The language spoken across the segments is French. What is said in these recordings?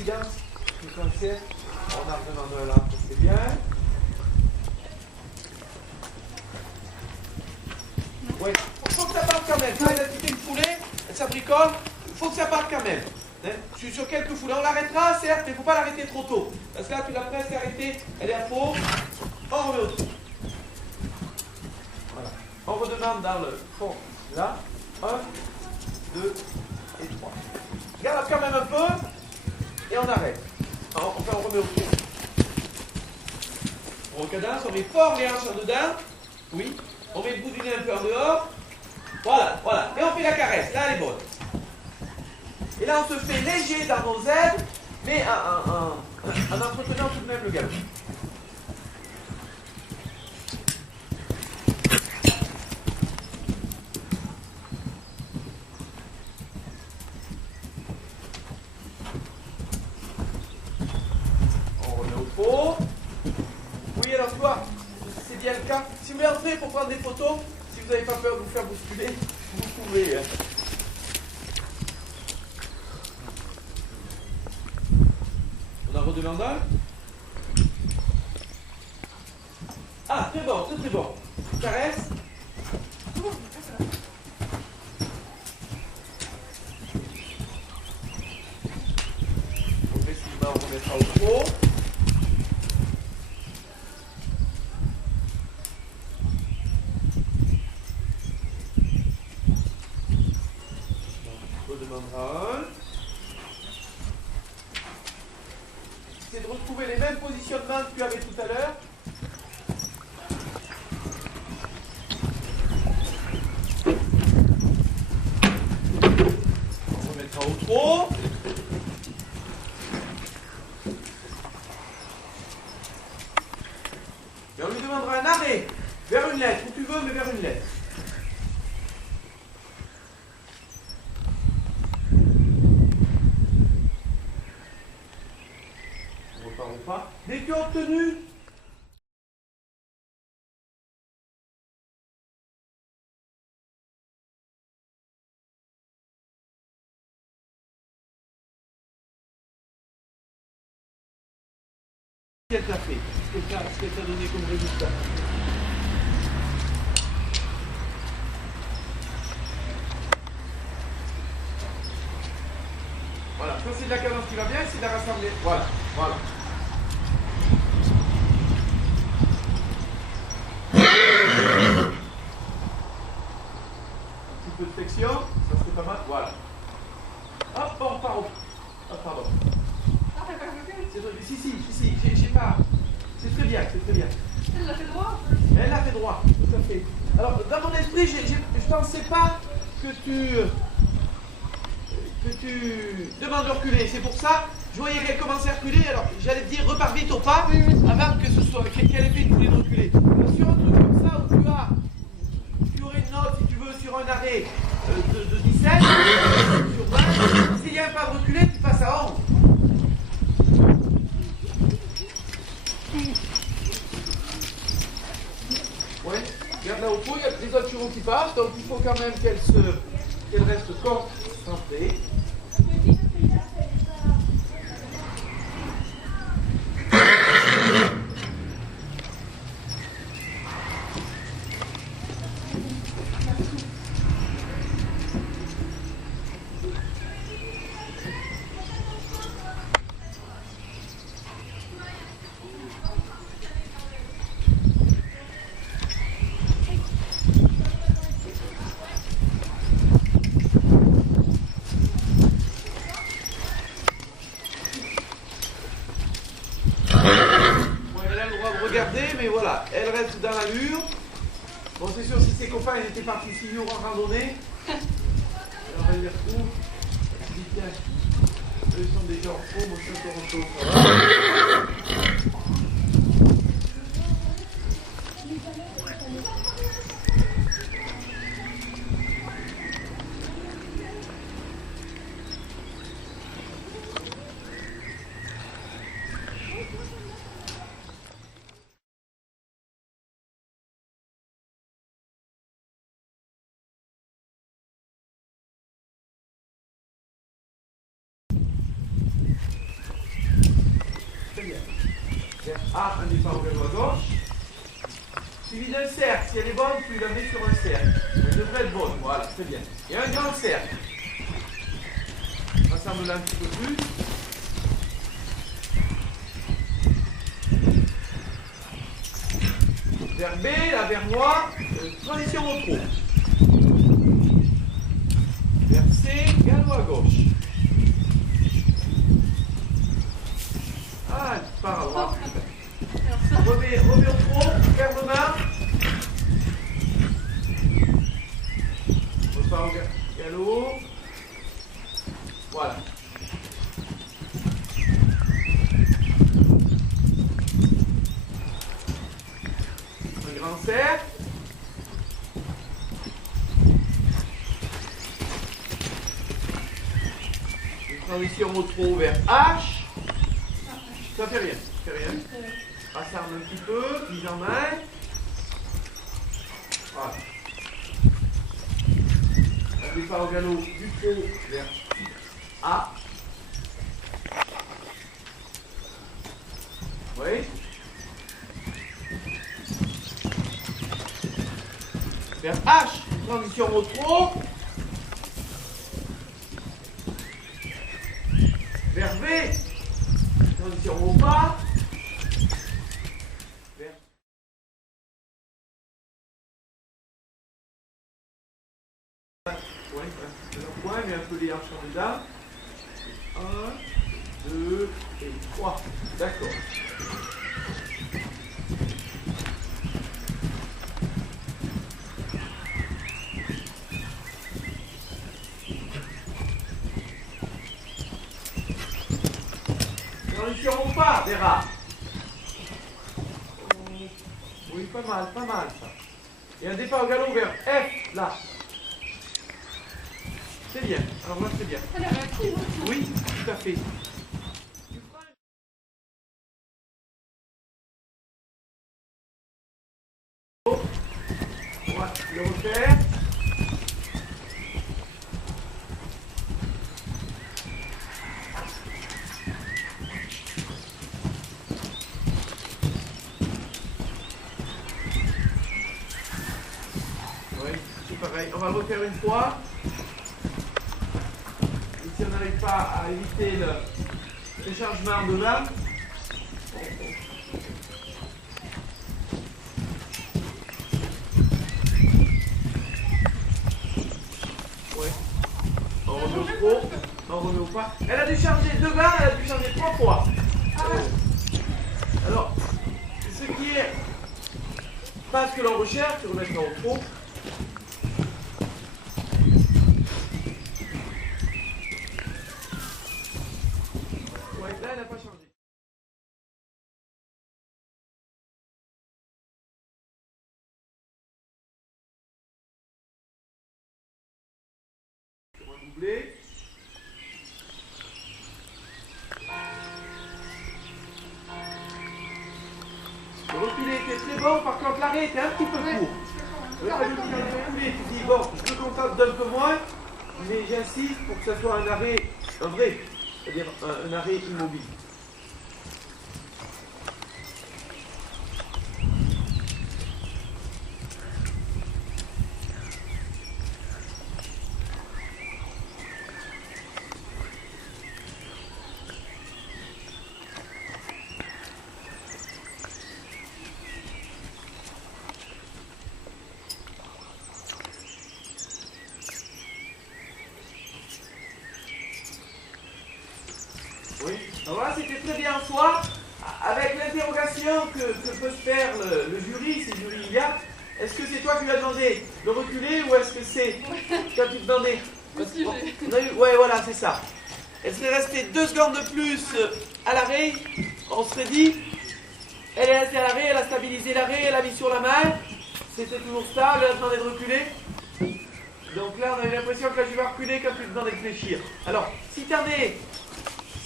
coïncidence séquentielle. On a redemandé là, c'est bien. Oui, faut que ça parte quand même. Quand elle a une foulée, ça bricole, faut que ça parte quand même. Hein? Sur quelques foulées, on l'arrêtera, certes, mais il ne faut pas l'arrêter trop tôt. Parce que là, tu l'as presque arrêtée, elle est à faux. On remet au trou. Voilà. On redemande dans le fond, là. 1, 2 et 3. Garde quand même un peu, et on arrête. Enfin, on remet au trou. On recadence, on met fort les hanches en dedans. Oui. On met le bout du nez un peu en dehors. Voilà, voilà. Et on fait la caresse. Là, elle est bonne. Et là, on se fait léger dans nos ailes, mais en entretenant tout de même le galop. On remet au trot. Oui, alors toi, c'est bien le cas. Si vous voulez entrer pour prendre des photos, si vous n'avez pas peur de vous faire bousculer, vous pouvez. On en redemande un. Ah, très bon, très bon. Caresse. Progressivement, on remettra au trot. On redemandera un. C'est de retrouver les mêmes positionnements que tu avais tout à l'heure. On remettra au trot. Et on lui demandera un arrêt vers une lettre, où tu veux, mais vers une lettre. On repart ou pas. Dès que tu as obtenu ce qu'elle t'a fait, ce qu'elle t'a donné comme résultat. Voilà, ça c'est de la cadence qui va bien, c'est de la rassembler. Voilà, voilà. Un petit peu de flexion, ça serait pas mal. Voilà. Hop, on repart au. Ah, pardon. Si, j'ai pas. C'est très bien, c'est très bien. Elle l'a fait droit. Elle l'a fait droit, tout à fait. Alors, dans mon esprit, je ne pensais pas que tu demandes de reculer. C'est pour ça, je voyais qu'elle commençait à reculer, alors j'allais te dire repars vite au pas, avant que ce soit qu'elle ait fait une foulée de reculer. Alors, sur un truc comme ça, où tu aurais une note, si tu veux, sur un arrêt de 17, sur 20, s'il y a un pas de reculer, tu passes à 11. Ouais, regarde là au fond, il y a les autres chevaux qui passent, donc il faut quand même qu'elle reste concentrée. Regardez, mais voilà, elle reste dans l'allure. Bon, c'est sûr, si ses copains étaient partis si en randonnée, alors elle les retrouve. Elle dit, tiens, eux sont déjà en faux, moi je suis encore en chaud. vers A, un départ au galop à gauche. Suivi d'un cercle. Si elle est bonne, tu la mets sur un cercle. Elle devrait être bonne, voilà, très bien. Et un grand cercle. Rassemble-la un petit peu plus. Vers B, là, vers moi, transition au trot. Vers C, galop à gauche. Ah, elle part à droite. Remets au trot, ferme main. Repart au galop. Voilà. Un grand cercle. Une transition au trot vers H. Ça fait rien, ça fait rien. Rassemble un petit peu, mise en main. Voilà. Un départ au galop du trot vers A. Oui. Vers H, transition au trot. Vers V, transition au pas. Vers ouais, un point, mais un peu les hanches en dedans. 1, 2 et 3. D'accord. Transition au pas, Vera. Oui, pas mal ça. Et un départ au galop vers F, là. C'est bien. Alors là, c'est bien. Elle est réactive. Oui, tout à fait. On va le refaire. Oui, c'est pareil. On va le refaire une fois. Et si on n'arrive pas à éviter le chargement de là, ouais. On remet au trot, on remet au pas. Elle a dû changer 2 barres, elle a dû changer 3 fois. Alors, ce qui est pas ce que l'on recherche, c'est remettre au trot. Ouais, là, elle n'a pas changé. On va doubler. Le reculé était très bon, par contre l'arrêt était un petit peu court. Le reculé, tu dis, bon, je me contente d'un peu moins, mais j'insiste pour que ça soit un arrêt, un vrai, c'est-à-dire un arrêt immobile. Oui, alors voilà, c'était très bien en soi, avec l'interrogation que peut se faire le jury, si jury il y a. Est-ce que c'est toi qui lui as demandé de reculer ou est-ce que c'est toi qui te demandais? Ouais, voilà, c'est ça. Elle serait restée 2 secondes de plus à l'arrêt, on serait dit, elle est restée à l'arrêt, elle a stabilisé l'arrêt, elle a mis sur la main, c'était toujours stable, elle a demandé de reculer. Donc là, on a eu l'impression que là, je vais reculer quand tu te demandes de réfléchir. Alors, si tu en es...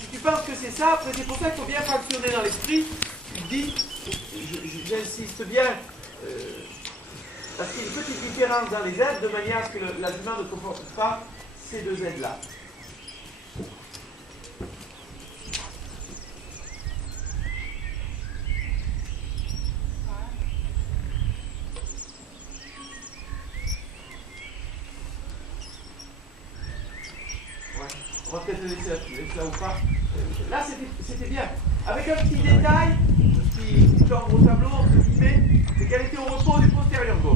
Si tu penses que c'est ça, c'est pour ça qu'il faut bien fractionner dans l'esprit. Tu te dis, j'insiste bien, parce qu'il y a une petite différence dans les aides, de manière à ce que l'argument ne comporte pas ces 2 aides-là. On va peut-être laisser là ou pas. Là, c'était bien. Avec un petit détail, qui genre au tableau, entre guillemets, c'est qu'elle était au repos du postérieur gauche.